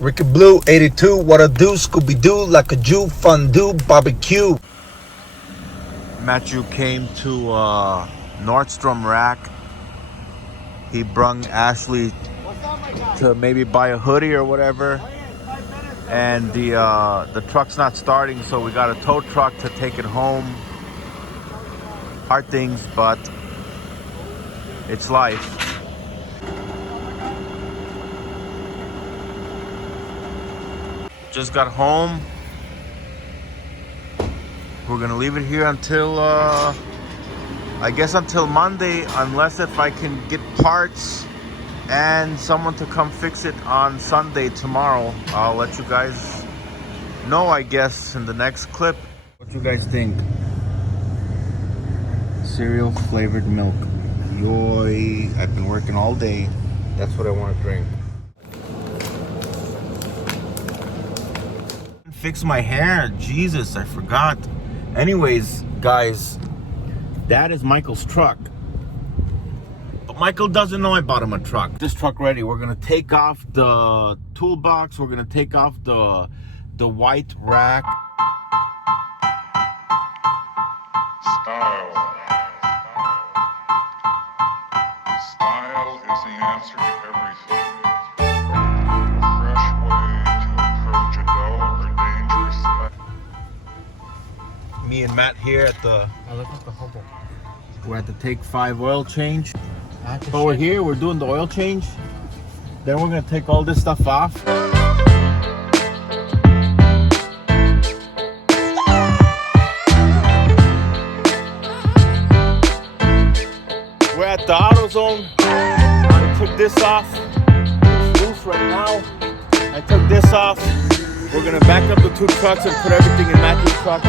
Ricky Blue 82, what a do, Scooby-Doo, like a Jew, fondue, barbecue. Matthew came to Nordstrom Rack. He brung Ashley to maybe buy a hoodie or whatever. And the truck's not starting, so we got a tow truck to take it home. Hard things, but it's life. Just got home. We're gonna leave it here until I guess until Monday, unless if I can get parts and someone to come fix it on Sunday tomorrow. I'll let you guys know, I guess, in the next clip. What you guys think? Cereal flavored milk. Yoy. I've been working all day. That's what I want to drink. Fix my hair. Jesus, I forgot. Anyways, guys, that is Michael's truck. But Michael doesn't know I bought him a truck. This truck ready. We're gonna take off the toolbox. We're gonna take off the white rack. Style. Style is the answer to everything. A fresh way to approach a dull or dangerous thing. Me and Matt here at the we're at the Take 5 oil change. But we're here, we're doing the oil change. Then we're gonna take all this stuff off. We're at the AutoZone. I took this off. It's loose right now. I took this off. We're gonna back up the two trucks and put everything in Matthew's truck.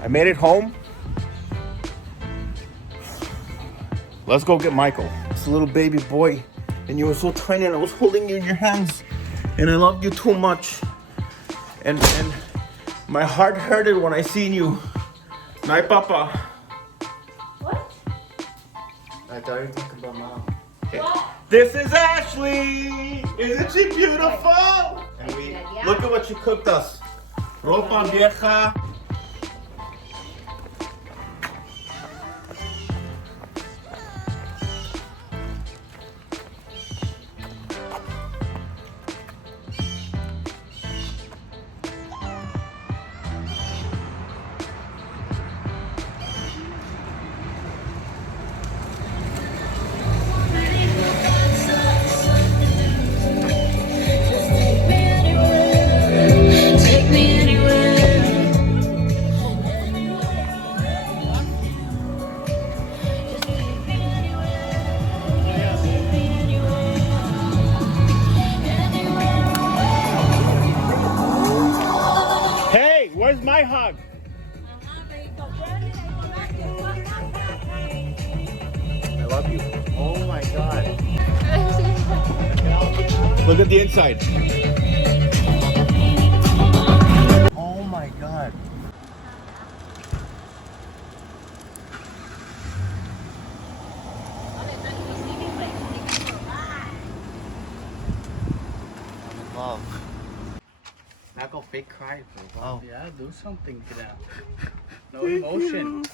I made it home. Let's go get Michael. It's a little baby boy, and you were so tiny, and I was holding you in your hands, and I loved you too much. And my heart hurted when I seen you. Night, Papa. What? I thought you were talking about Mom. What? This is Ashley. Isn't she beautiful? And we look at what she cooked us. Ropa vieja. Where's my hug? I love you. Oh my God. Look at the inside. Oh my God. I'm in love. Not go fake cry. Oh. Yeah, do something to that. No emotion.